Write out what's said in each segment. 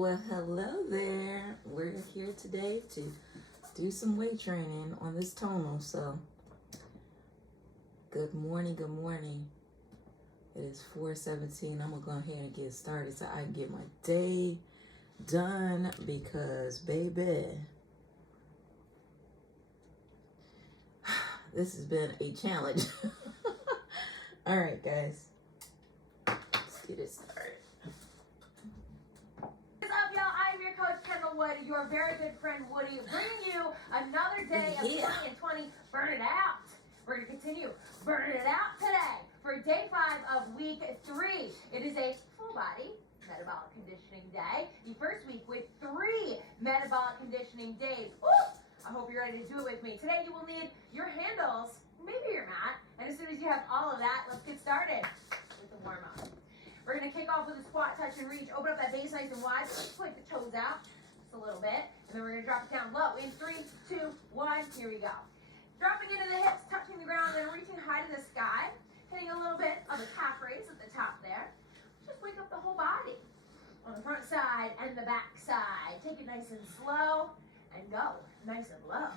Well, hello there. We're here today to do some weight training on this tonal. So, good morning, good morning. It is 4:17. I'm gonna go ahead and get started so I can get my day done because, baby, this has been a challenge. All right, guys, let's get it started. What's up, y'all? I'm your coach, Kendall Wood, your very good friend, Woody, bringing you another day of 20 and 20. Burn it out. We're going to continue burning it out today for day 5 of week 3. It is a full body metabolic conditioning day. The first week with 3 metabolic conditioning days. Woo! I hope you're ready to do it with me. Today you will need your handles, maybe your mat, and as soon as you have all of that, let's get started with the warm-up. We're going to kick off with a squat, touch, and reach. Open up that base nice and wide. Point the toes out just a little bit. And then we're going to drop it down low. In 3, 2, 1. Here we go. Dropping into the hips, touching the ground, then reaching high to the sky. Hitting a little bit of a calf raise at the top there. Just wake up the whole body. On the front side and the back side. Take it nice and slow. And go nice and low.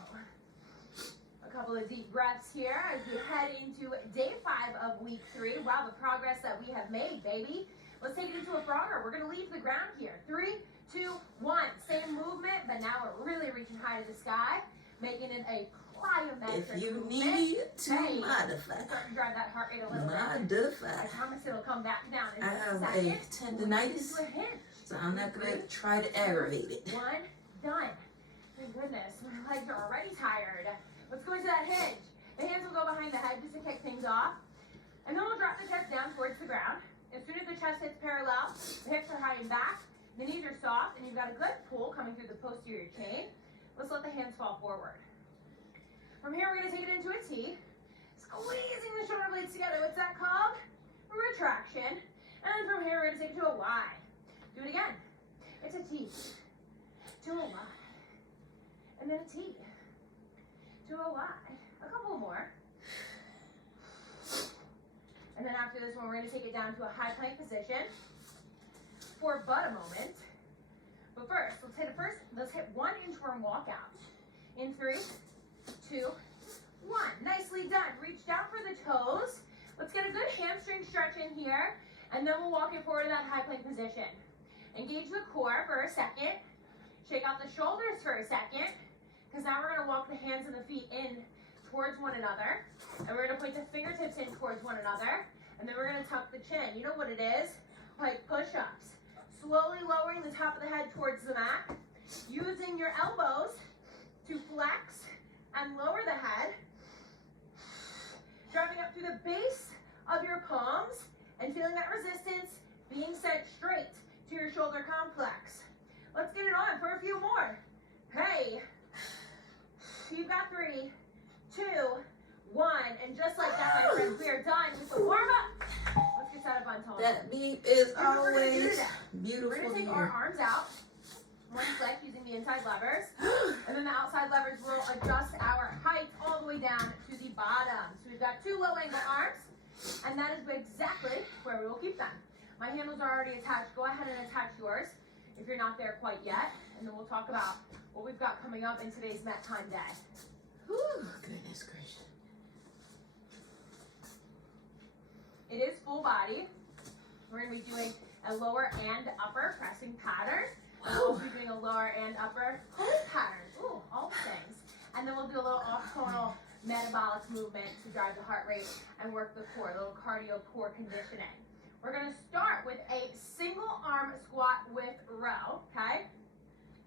A couple of deep breaths here as we head into day 5 of week 3. Wow, the progress that we have made, baby. Let's take it into a frogger. We're going to leave the ground here. 3, 2, 1. Same movement, but now we're really reaching high to the sky, making it a plyometric If you movement. need to modify, Start to drive that heart rate a little bit. modify. I promise it'll come back down in I just have a a second. tendonitis, Into a hinge. so I'm not going to try to aggravate it. 1, done. Thank goodness, my legs are already tired. Let's go into that hinge. The hands will go behind the head just to kick things off. And then we'll drop the chest down towards the ground. As soon as the chest hits parallel, the hips are high and back, the knees are soft, and you've got a good pull coming through the posterior chain. Let's let the hands fall forward. From here, we're going to take it into a T. Squeezing the shoulder blades together. What's that called? A retraction. And then from here, we're going to take it to a Y. Do it again. It's a T. To a Y. And then a T. To a Y. A couple more. And then after this one, we're going to take it down to a high plank position for but a moment. But first, let's hit 1 inchworm walkout. In 3, 2, 1. Nicely done. Reach down for the toes. Let's get a good hamstring stretch in here, and then we'll walk it forward to that high plank position. Engage the core for a second. Shake out the shoulders for a second, because now we're going to walk the hands and the feet in towards one another, and we're going to point the fingertips in towards one another, and then we're going to tuck the chin. You know what it is? Like push-ups. Slowly lowering the top of the head towards the mat, using your elbows to flex and lower the head, driving up through the base of your palms and feeling that resistance being sent straight to your shoulder complex. Let's get it on for a few more. Hey, you've got 3, 2, 1, and just like that, my friends, we are done with the warm-up. Let's get set up on Tonal. That beat is Here's what we're gonna do always today. We're beautiful going to to take our hear. arms out, one flick using the inside levers, and then the outside levers will adjust our height all the way down to the bottom. So we've got 2 low angle arms, and that is exactly where we will keep them. My handles are already attached. Go ahead and attach yours if you're not there quite yet, and then we'll talk about what we've got coming up in today's Met Time Day. Whew, goodness gracious. It is full body. We're going to be doing a lower and upper pressing pattern. We'll also be doing a lower and upper pulling pattern. Ooh, all the things. And then we'll do a little off-tonal metabolic movement to drive the heart rate and work the core, a little cardio core conditioning. We're going to start with a single arm squat with row, okay?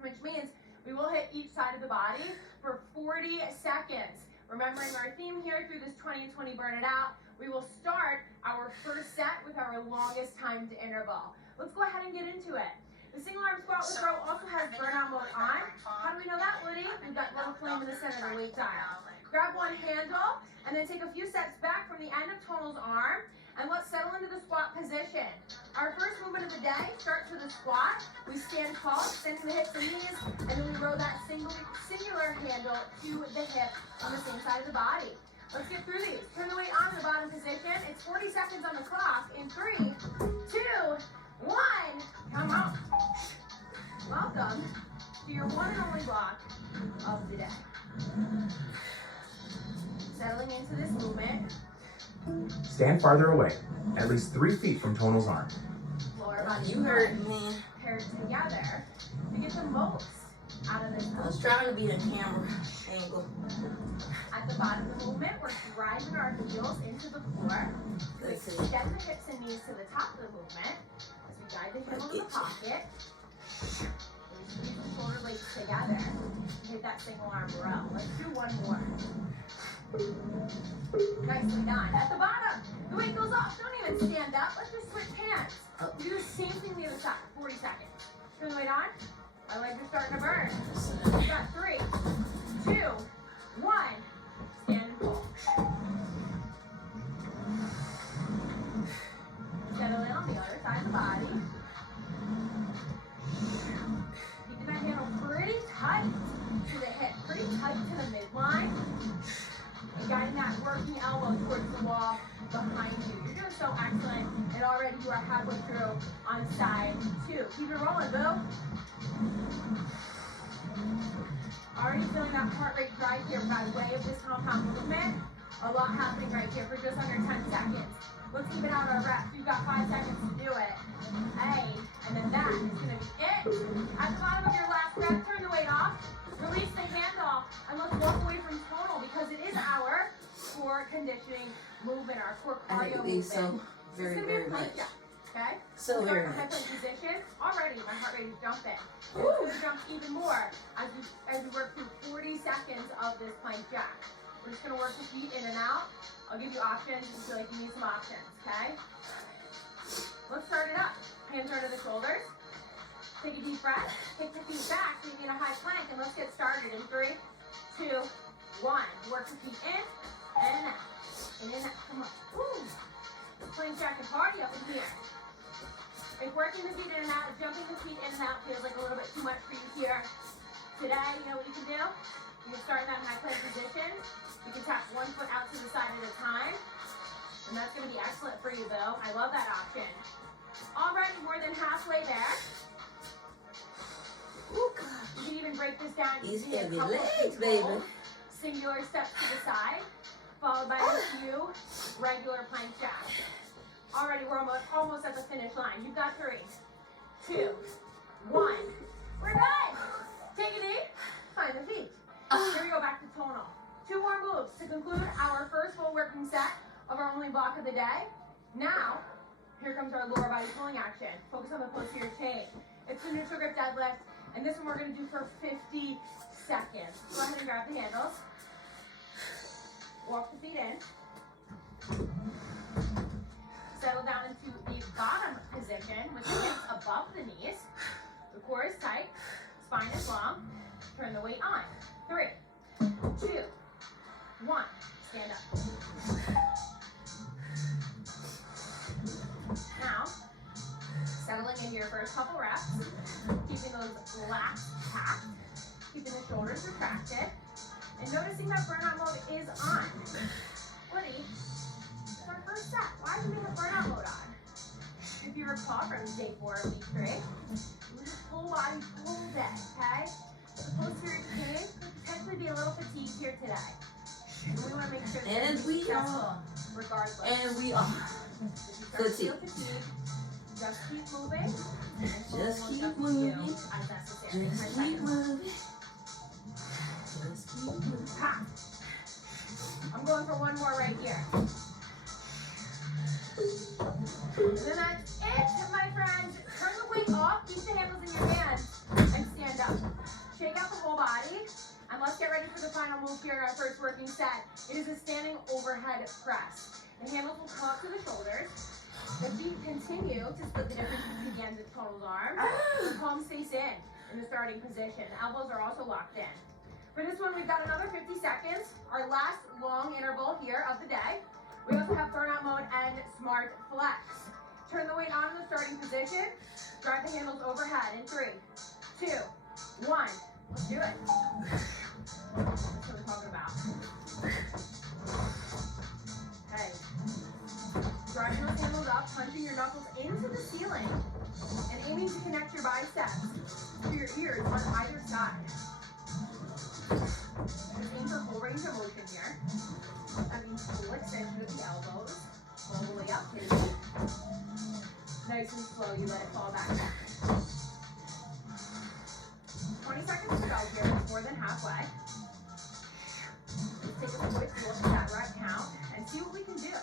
Which means we will hit each side of the body for 40 seconds. Remembering our theme here through this 20 and 20 burn it out, we will start our first set with our longest timed interval. Let's go ahead and get into it. The single arm squat with row also has burnout mode on. How do we know that, Woody? We've got little flame in the center of the weight dial. Grab one handle and then take a few steps back from the end of Tonal's arm, and let's settle into the squat position. Our first movement of the day starts with a squat. We stand tall, extending the hips and knees, and then we row that singular handle to the hip on the same side of the body. Let's get through these. Turn the weight on in the bottom position. It's 40 seconds on the clock. In 3, 2, 1. Come on. Welcome to your one and only block of the day. Settling into this movement. Stand farther away, at least 3 feet from Tonal's arm. Lower body You heard me. paired together to get the most out of this I was movement. trying to be a camera angle. At the bottom of the movement, we're driving our heels into the floor. We Let's see. extend the hips and knees to the top of the movement as we guide the heel in the pocket. We squeeze the shoulder blades together. Hit that single arm row. Let's do one more. Nicely done. At the bottom, the weight goes off. Don't even stand up. Let's just switch hands. We do the same thing the other side. 40 seconds. Turn the weight on. My legs are starting to burn. We got 3, 2, 1. Stand and pull. Settle in on the other side of the body. Keeping that handle pretty tight to the hip, pretty tight to the midline. And guiding that working elbow towards the wall behind you. You're doing so excellent. And already you are halfway through on side 2. Keep it rolling, boo. Already feeling that heart rate right here by way of this compound movement. A lot happening right here for just under 10 seconds. Let's even out our reps. You've got 5 seconds to do it. Hey, and then that is going to be it. At the bottom of your last rep, turn the weight off. Release the handoff and let's walk away from tonal because it is our core conditioning movement, our core I cardio hate these movement. so very, very much. Okay? So Start very in high much. plank position. Already my heart rate is jumping. It's going to jump even more as we work through 40 seconds of this plank jack. We're just going to work the feet in and out. I'll give you options if you feel like you need some options, okay? Let's start it up. Hands under the shoulders. Take a deep breath. Kick the feet back, being in a high plank, and let's get started in 3, 2, 1. Work the feet in and out. And in and out. Come on. Woo. Plank jack and party up in here. If working the feet in and out, jumping the feet in and out feels like a little bit too much for you here today, you know what you can do? You can start in that high plank position. You can tap one foot out to the side at a time. And that's going to be excellent for you, though. I love that option. Already more than halfway there. Ooh, God. You can even break this down. These into a heavy couple of legs, people. baby. Singular steps to the side, followed by a few regular plank jacks. Already we're almost at the finish line. You've got 3, 2, 1. We're done. Take it in. Find the feet. Here we go back to tonal. 2 more moves to conclude our first full working set of our only block of the day. Now, here comes our lower body pulling action. Focus on the posterior chain. It's the neutral grip deadlift, and this one we're going to do for 50 seconds. Go ahead and grab the handles. Walk the feet in. Settle down into the bottom position with the hips above the knees. The core is tight. Spine is long. Turn the weight on. 3, 2, 1. Stand up. Now, settling into your first couple reps. Keeping those lats packed. Keeping the shoulders retracted. And noticing that burnout mode is on. Woody, it's our first set. Why do we have burnout mode on? If you recall from day 4 of week 3, it was a full body, full day, okay? The posterior chain could potentially be a little fatigued here today. And we want to make sure that And it's we successful are. regardless. And we are. If you start to feel fatigued, just keep moving. And Just we'll keep adjust moving. you as necessary. Just 10 keep seconds. moving. Just keep moving. Ha! I'm going for one more right here. And then that's it, my friends. Turn the weight off, keep the handles in your hands, and stand up. Shake out the whole body, and let's get ready for the final move here in our first working set. It is a standing overhead press. The handles will come up to the shoulders. The feet continue to split the difference between the ends of Tonal's arms. The palms face in the starting position. The elbows are also locked in. For this one, we've got another 50 seconds. Our last long interval here of the day. We also have burnout mode and smart flex. Turn the weight on in the starting position. Drive the handles overhead in 3, 2, 1. Let's do it. That's what we're talking about. Okay. Driving those handles up, punching your knuckles into the ceiling, and aiming to connect your biceps to your your ears on either side. Just aim for full range of motion here. That means full extension of the elbows. All the way up, hit it. Nice and slow, you let it fall back down. 20 seconds to go here, it's more than halfway. Let's take a quick look at that rep count and see what we can do.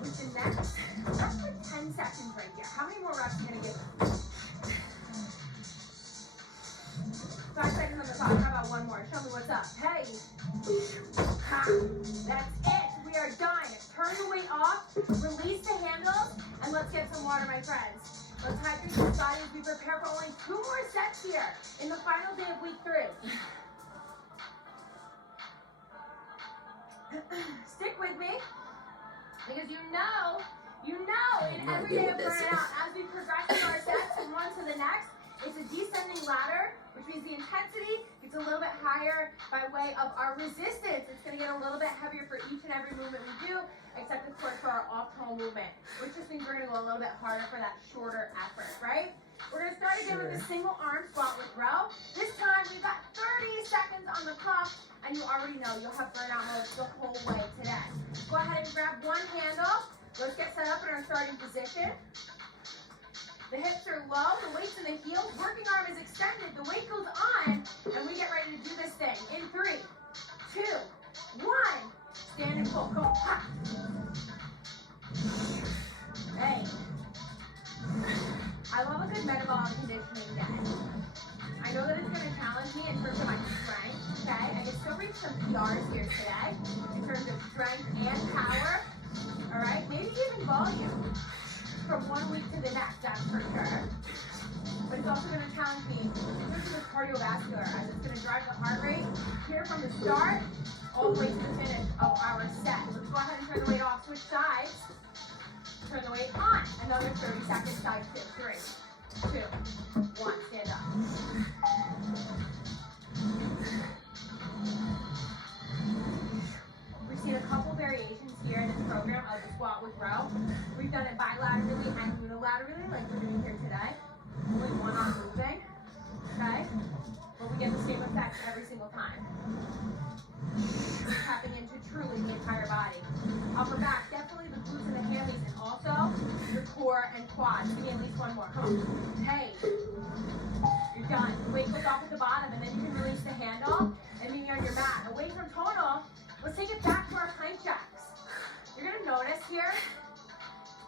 With the next, that's like 10 seconds right here. How many more reps are you gonna give them? 5 seconds on the clock, how about one more? Show me what's up. Hey. That's it, we are done. Turn the weight off, release the handles, and let's get some water, my friends. Let's hydrate this body as we prepare for only 2 more sets here in the final day of week 3. Stick with me, because you know, in every day of burning out, as we progress through our sets from one to the next, it's a descending ladder, which means the intensity gets a little bit higher by way of our resistance. It's going to get a little bit heavier for each and every movement we do, except of course for our off-tone movement, which just means we're going to go a little bit harder for that shorter effort, right? We're going to start again with a single arm squat with row. This time we've got 30 seconds on the clock, and you already know you'll have burnout mode the whole way today. Go ahead and grab one handle. Let's get set up in our starting position. The hips are low, the weight's in the heels, working arm is extended, the weight goes on, and we get ready to do this thing. In 3, 2, 1. Stand and pull. Go. Hey. I love a good metabolic conditioning day. I know that it's going to challenge me in terms of my strength, okay? I can still reach some PRs here today in terms of strength and power, all right? Maybe even volume. From one week to the next, that's for sure. But it's also going to challenge me in terms of the cardiovascular, as it's going to drive the heart rate here from the start all the way to the finish of our set. Let's go ahead and turn the weight off, switch sides. Turn the weight on. Another 30 seconds, side shift. 3, 2, 1. Stand up. We've seen a couple variations here in this program of the squat with row. We've done it bilaterally and unilaterally, like we're doing here today. Only one arm moving, okay? But we get the same effect every single time. Tapping into truly the entire body. Upper back, definitely the glutes and the hammies, and also your core and quads. Give me at least one more. Come on. Hey. You're done. The weight goes off at the bottom, and then you can release the handle and meet me on your mat. Away from tonal, let's take it back to our plank jacks. You're going to notice here,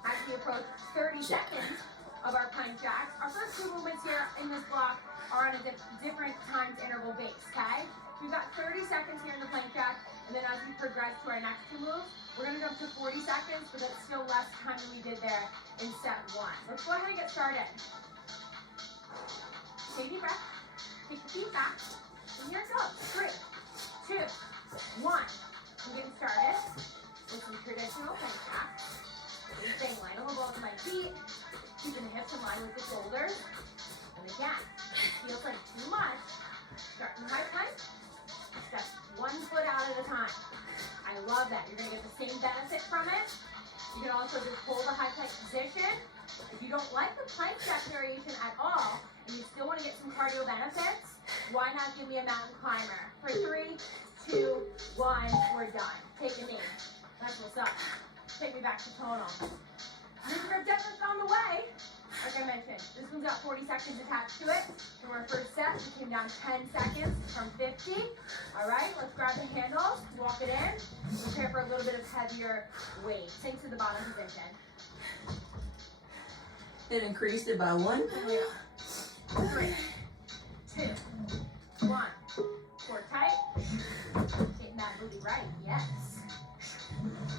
as we approach 30 seconds of our plank jacks, our first 2 movements here in this block are on a different times interval base, okay? We've got 30 seconds here in the plank jack, and then as we progress to our next 2 moves, we're going to jump to 40 seconds, but that's still less time than we did there in set 1. Let's go ahead and get started. Take a deep breath, take the feet back, and here it goes. 3, 2, 1. I'm getting started with some traditional plank jacks. Staying light on the balls of my feet, keeping the hips in line with the shoulders. And again, if it feels like too much, start in high plank, step 1 foot out at a time. I love that. You're going to get the same benefit from it. You can also just hold the high plank position. If you don't like the plank jack variation at all, and you still want to get some cardio benefits, why not give me a mountain climber? For 3, 2, 1, we're done. Take a knee. That's what's up. Take me back to tonal. This grip deadlift on the way. Like I mentioned, this one's got 40 seconds attached to it. From our first set, we came down 10 seconds from 50. All right, let's grab the handles, walk it in, prepare for a little bit of heavier weight. Sink to the bottom position. It increased it by 1. 3, 2, 1. Core tight. Getting that booty right. Yes.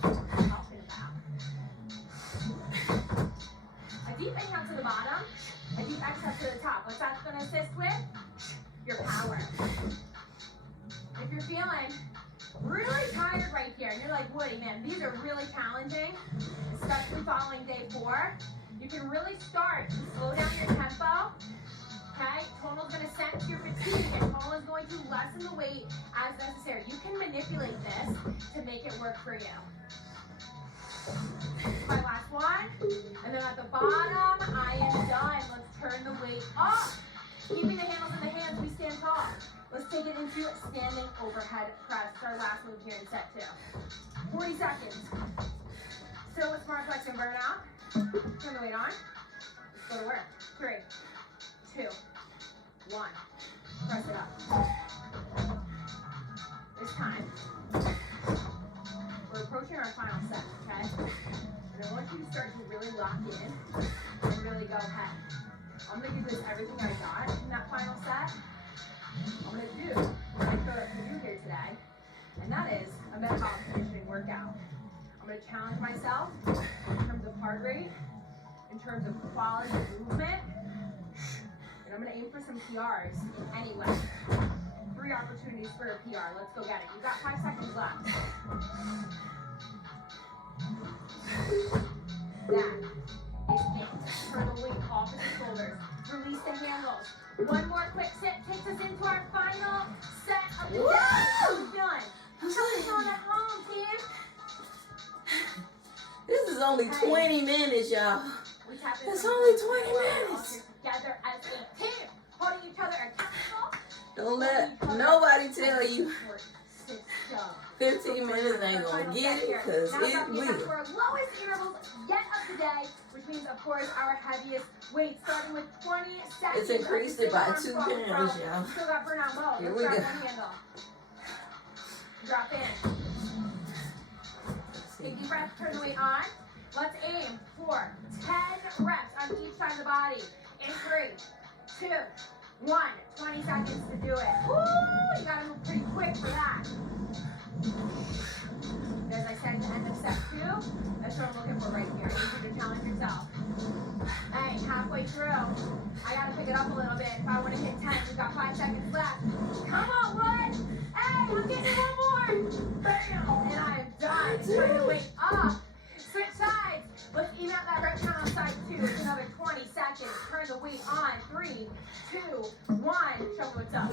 Talking about. A deep inhale to the bottom. A deep exhale to the top. What's that going to assist with? Your power. If you're feeling really tired right here, and you're like, Woody, man, these are really challenging, especially following day 4, you can really start to slow down your tempo. Okay, tonal's going to sense your fatigue, and tonal is going to lessen the weight as necessary. You can manipulate this to make it work for you. My last one, and then at the bottom, I am done. Let's turn the weight up, keeping the handles in the Let's take it into standing overhead press. It's our last move here in set 2. 40 seconds. Still with smart flex and burnout. Turn the weight on. Let's go to work. 3, 2, 1. Press it up. It's time. We're approaching our final set, okay? And I want you to start to really lock in and really go ahead. I'm gonna give this everything I got in that final set. I'm gonna do what I showed up to do here today, and that is a metabolic conditioning workout. I'm gonna challenge myself in terms of heart rate, in terms of quality of movement, and I'm gonna aim for some PRs in any way. 3 opportunities for a PR. Let's go get it. You've got 5 seconds left. That is it. Turn the weight off of the shoulders. Release the handles. One more quick set takes us into our final set of the day. How you feeling? How's it going at home, team? This is only 20 minutes, y'all. It's only 20 minutes. Together as a team, holding each other accountable. Don't let nobody tell you 15 minutes ain't gonna get it, because it will. Our lowest intervals yet of the day, which means, of course, our heaviest weight, starting with 20 seconds. It's increased it by 2 pounds, y'all. Still got burnout mode. Here Let's we grab go. one handle. Drop in. Take a deep breath, turn the weight on. Let's aim for 10 reps on each side of the body. In 3, 2, 1. 20 seconds to do it. Woo! You gotta move pretty quick for that. As I said at the end of set 2, that's what I'm looking for right here. I need you to challenge yourself. Hey, halfway through, I gotta pick it up a little bit. If I want to hit 10, we've got 5 seconds left. Come on, Wood! Hey, I'm getting one more! Bam! And I am done. Turn the weight up. Switch sides. Let's even out that right count on side 2. It's another 20 seconds. Turn the weight on. 3, 2, 1. Show me what's up.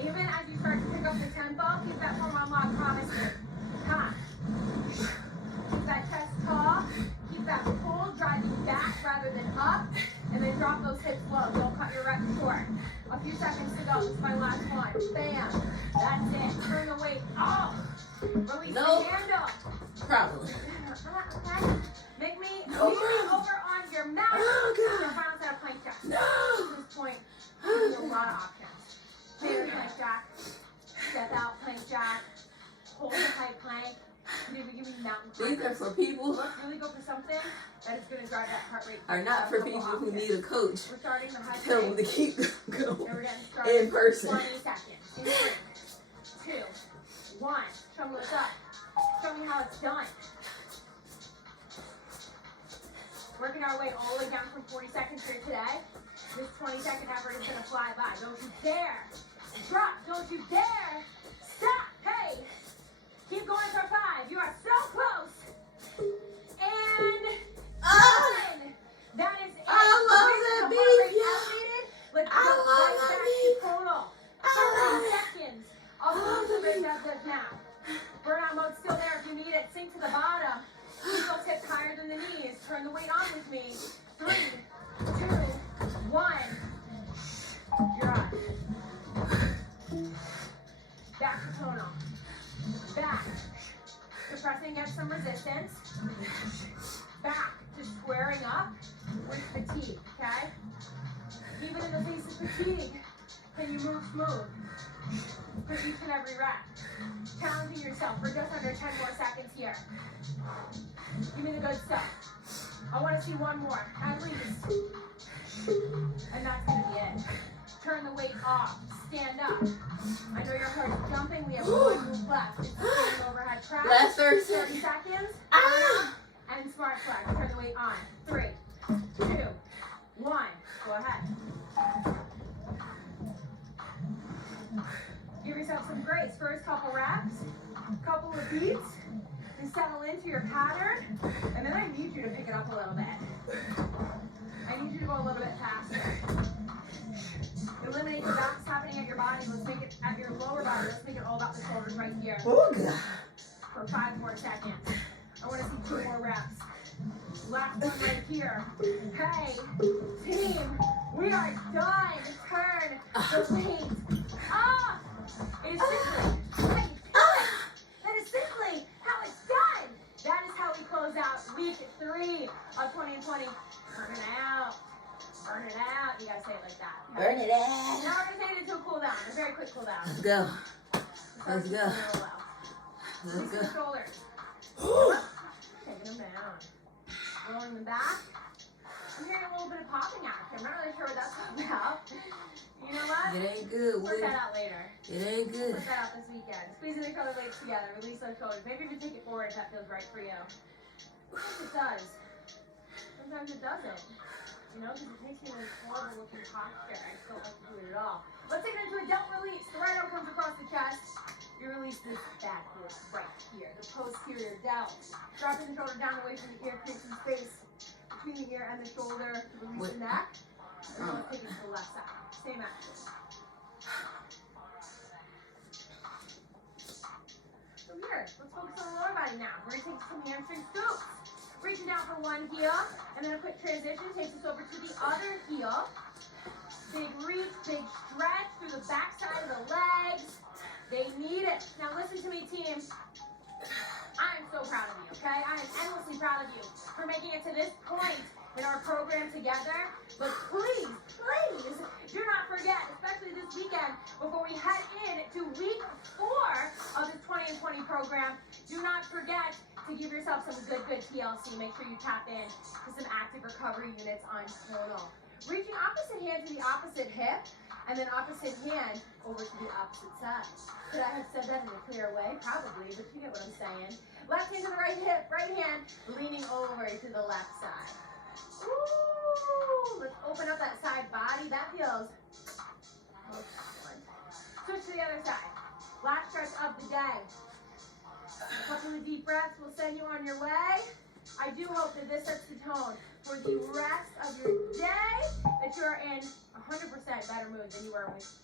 Even as you start to pick up the tempo, keep that form unlocked, promise me. Come on. Keep that chest tall. Keep that pull, driving back rather than up. And then drop those hips low. Don't cut your rep short. A few seconds to go. This is my last one. Bam. That's it. Turn the weight up. Release the handle. Probably. Make me over on your mat. Oh, God. Your final set of plank jacks. No. At this point, there's a lot of options. Favorite plank jack, step out plank jack, hold the tight plank, maybe give me mountain These are for people Let's really go for something that is going to drive that heart rate. are not for people who need a coach. We're starting the high Tell them to plank. keep And going we're getting started in person. 20 seconds. In 3, 2, 1. Show me what's up. Show me how it's done. Working our way all the way down from 40 seconds here today. This 20-second effort is going to fly by. Don't you dare drop. Don't you dare stop. Hey, keep going for 5. You are so close. And 1. That is it. I love that beat, Let's I go love right that back beat. to Tonal. I love 30 it. seconds. I'll move the rate that does now. Burnout mode's still there if you need it. Sink to the bottom. Keep those hips higher than the knees. Turn the weight on with me. 3, 2, 1. You're on. Back to Tonal. Back to pressing against some resistance. Back to squaring up with fatigue, okay? Even in the face of fatigue, can you move smooth for each and every rep? Challenging yourself for just under 10 more seconds here. Give me the good stuff. I want to see one more, at least. And that's going to be it. Turn the weight off. Stand up. I know your heart's jumping. We have one move left. It's the standing overhead press. Last 30 30 seconds. seconds. Ah! And smart flex. Turn the weight on. 3, 2, 1. Go ahead. Give yourself some grace. First couple reps, couple of beats, and settle into your pattern. And then I need you to pick it up a little bit. I need you to go a little bit faster. Eliminate the backs happening at your body. Let's make it at your lower body. Let's make it all about the shoulders right here. Oh, God. For 5 more seconds. I want to see 2 more reps. Last one right here. Hey, team, we are done. weight. Ah! It is simply how you do it. That is simply how it's done. That is how we close out week 3 of 2020. Burn it out. Burn it out. You gotta say it like that. Burn it out. Now we're gonna take it into a cool down. A very quick cool down. Let's go. Let's go. Let's Let's go. go. Shoulders. Taking them down. Rolling them back. I'm hearing a little bit of popping action. I'm not really sure what that's all about. You know what? It ain't good. Work that out later. It ain't good. Work that out this weekend. Squeezing the shoulder blades together. Release those shoulders. Maybe even take it forward if that feels right for you. Sometimes it does. Sometimes it doesn't. You know, because it takes me in this horrible looking posture. I just don't like to do it at all. Let's take it into a delt release. The right arm comes across the chest. You release this back foot right here. The posterior delt. Dropping the shoulder down away from the ear. Create some space between the ear and the shoulder to release the neck. And then let's take it to the left side. Same action. So here, let's focus on the lower body now. We're going to take some hamstring scoops. Reaching down for one heel, and then a quick transition takes us over to the other heel. Big reach, big stretch through the back side of the legs. They need it. Now listen to me, team. I am so proud of you, okay? I am endlessly proud of you for making it to this point in our program together. But please, please, do not forget, especially this weekend, before we head into week 4 of this 20 and 20 program, do not forget to give yourself some good TLC. Make sure you tap in to some active recovery units on Tonal. Reaching opposite hand to the opposite hip, and then opposite hand over to the opposite side. Could I have said that in a clear way? Probably, but you get what I'm saying. Left hand to the right hip, right hand leaning over to the left side. Ooh, let's open up that side body. That feels most excellent. Switch to the other side. Last stretch of the day. A couple of deep breaths will send you on your way. I do hope that this sets the tone for the rest of your day, that you are in 100% better mood than you were with.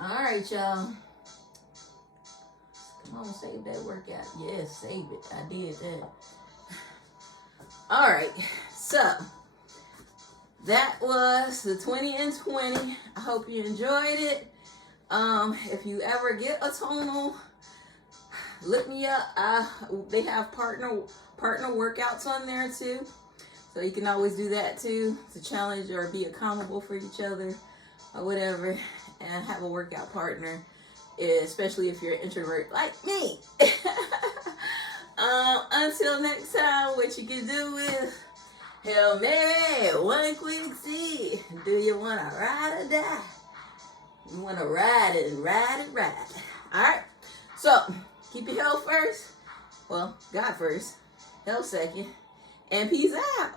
All right, y'all. Come on, save that workout. Yes, save it. I did that. All right, so that was the 20 and 20. I hope you enjoyed it. If you ever get a Tonal, look me up. They have partner workouts on there too, so you can always do that too to challenge or be accountable for each other or whatever, and have a workout partner, especially if you're an introvert like me. Until next time, what you can do is Hail Mary, one quick see. Do you want to ride or die? You want to ride it and ride it, ride it. All right, so keep your health first. Well, God first, health second, and peace out.